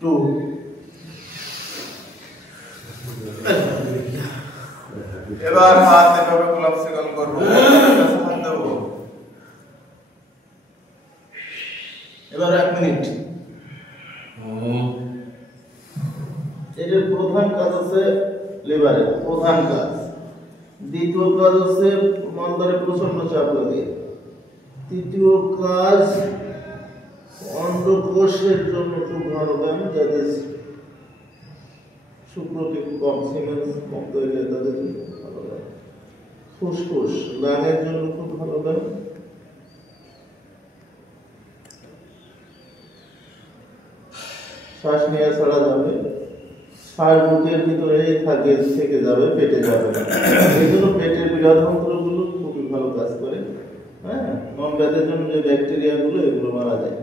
2 এবার হাত এভাবে কোলাপসিকল করব হাত দেব এবার 1 মিনিট এর প্রধান কাজ আছে লিভারের প্রধান কাজ দ্বিতীয় কাজ আছে মন্দরে প্রচন্ড চাপ লাগে তৃতীয় কাজ অন্ডকোষের জন্য খুব ভালো ব্যায়াম যাদের শুক্রকে কম সিমেন্স মুক্ত হয়ে যায় তাদের জন্য ভালো ব্যায়াম ফুসফুস লাঙের জন্য খুব ভালো ব্যায়াম শ্বাস নেওয়া ছাড়া যাবে সার বুকের ভিতরেই থেকে যাবে পেটে যাবে না এই জন্য পেটের বৃহদান্ত্রগুলো খুবই ভালো কাজ করে হ্যাঁ মমব্যাধের জন্য যে ব্যাকটেরিয়াগুলো এগুলো মারা যায়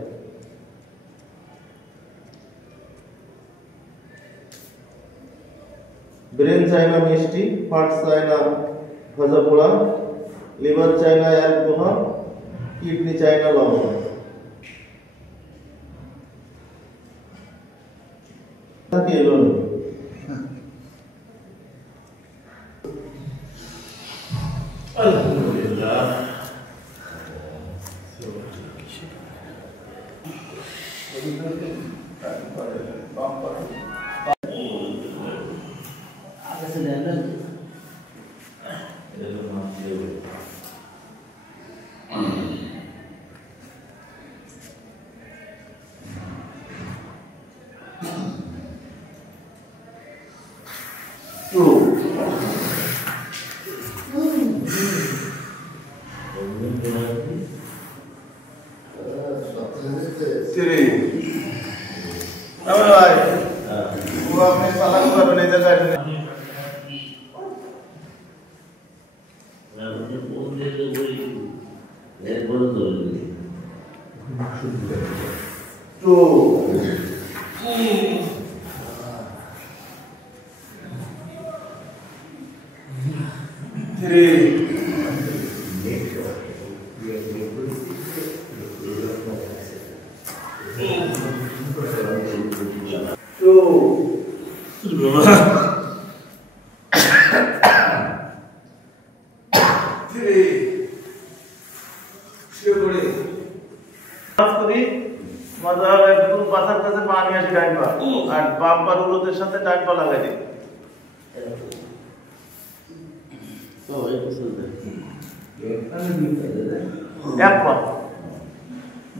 ব্রেন চাইনা মিষ্টি হার্ট চাইনা ভাজা পোড়া লিভার চাইনা এক পোহা কিডনি চাইনা লবণ থাকে এভাবে আলহামদুলিল্লাহ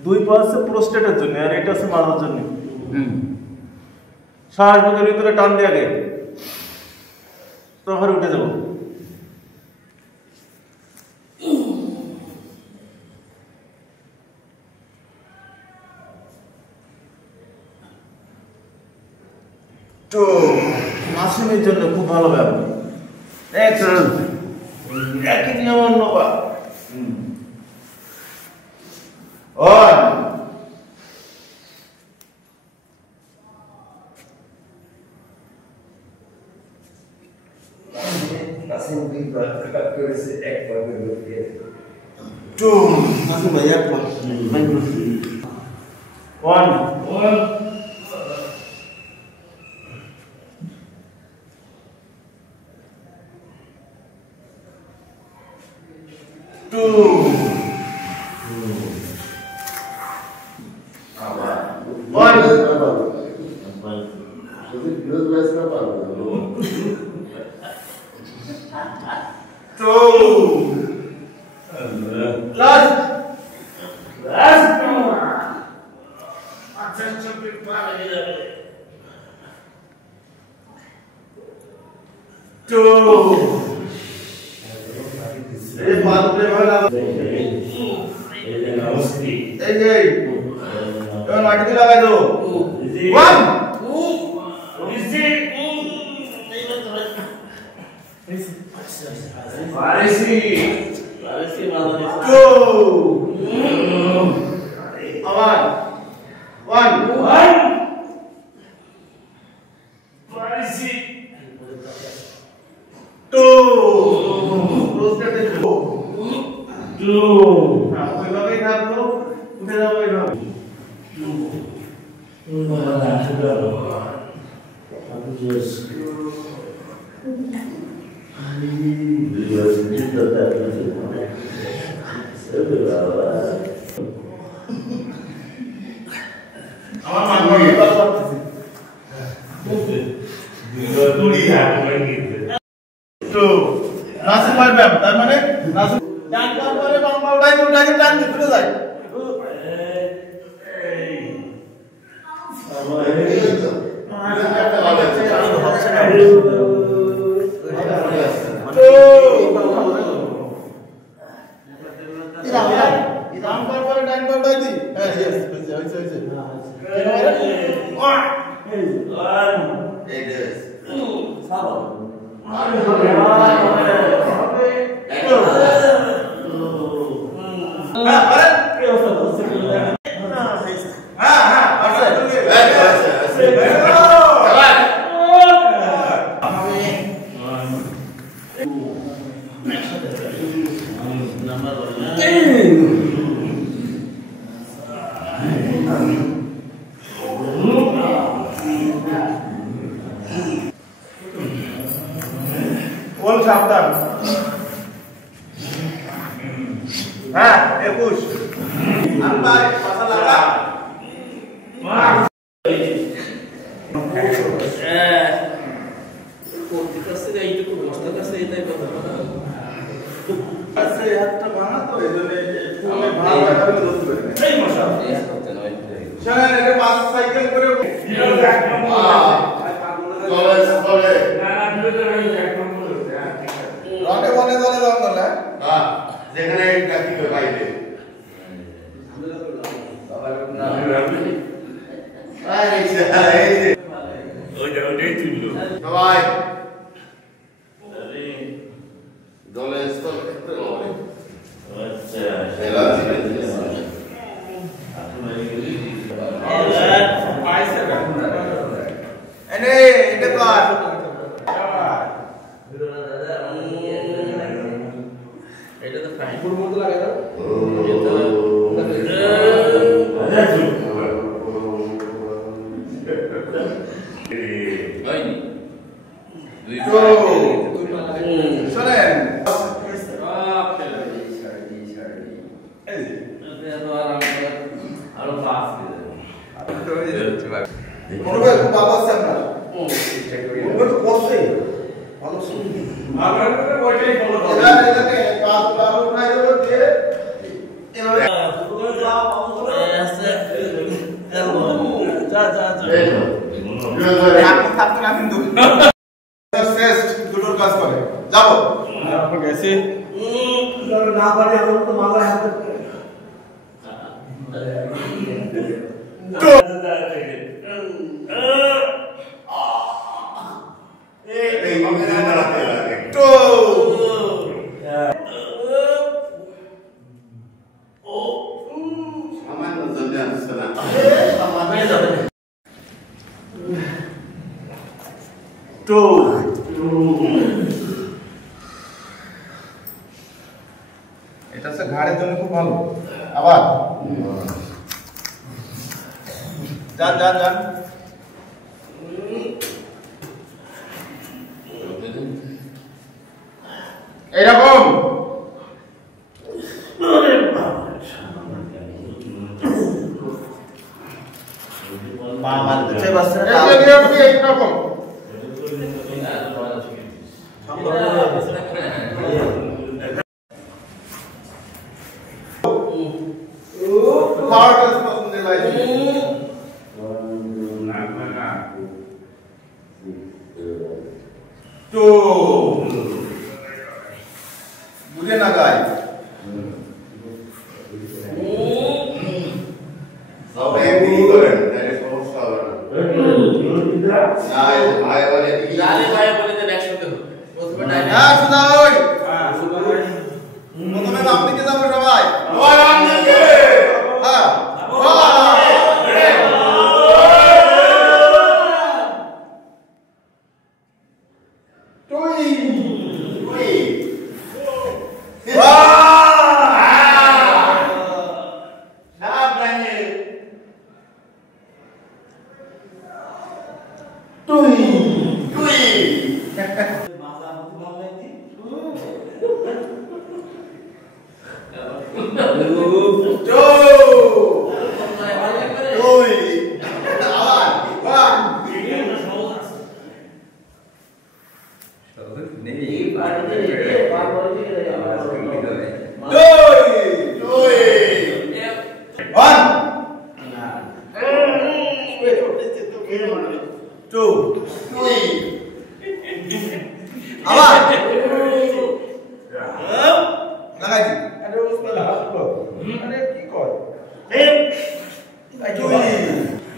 দুই পা আছে প্রোস্টেটের জন্য আর এটা আছে মাথার জন্য শ্বাস বুকের ভিতরে টান দিয়ে আগে তারপরে উঠে যাব তো মাসিমের জন্য খুব ভালো ব্যায়াম একই নিয়ম অন্য পা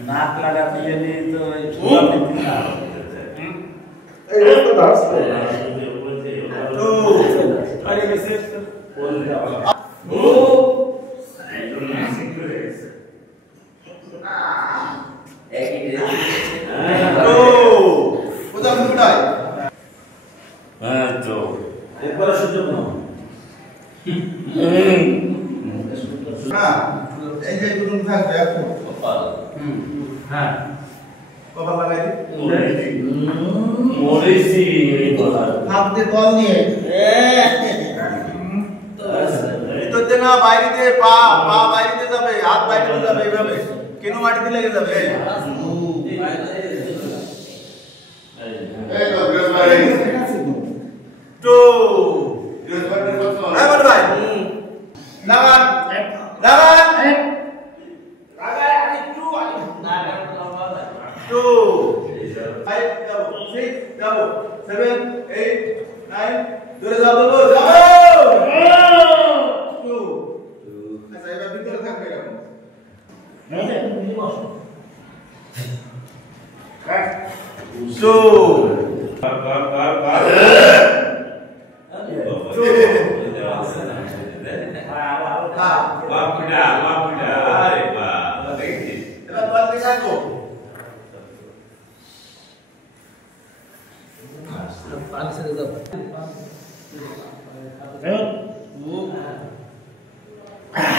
नाक लगाती है नहीं तो छुआ देती ना अरे कैसे एक बार सुजोग ना এই যে গুণ থাকবে এখন হ্যাঁ কপাল লাগাই দি মরেছি এই কথা হাত দিয়ে তল নিয়ে ভিতরতে না বাইরে দিয়ে পা বাইরে দিয়ে যাবে হাত বাইরে দিয়ে যাবে এইভাবে কেন মাটিতে লেগে যাবে এই তো গ্রেস ভাই তো গ্রেস ভাই হ্যাঁ বল ভাই লাগান লাগান Two, 5, 6, 7, 8, 9. Dua satu dulu, jauh. Two. Saya berpikir tak kamu. Two.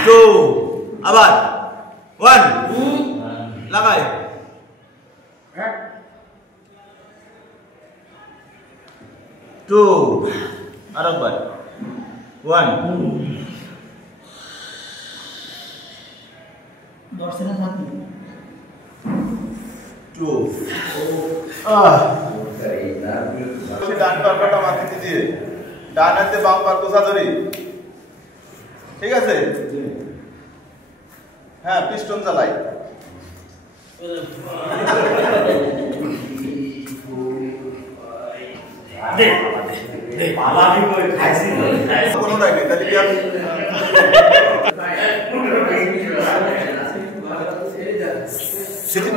Two, abad, one, lagai, two, arabat, one, two, ডান পা কাটা মাটিতে দিয়ে ডান হাতে বাম পা কোষা ধরি ঠিক আছে হ্যাঁ পিস্টন চালাই দে দে পালা भी कोई खाइसी কোনো নাই তাহলে কি আমি সেকেন্ড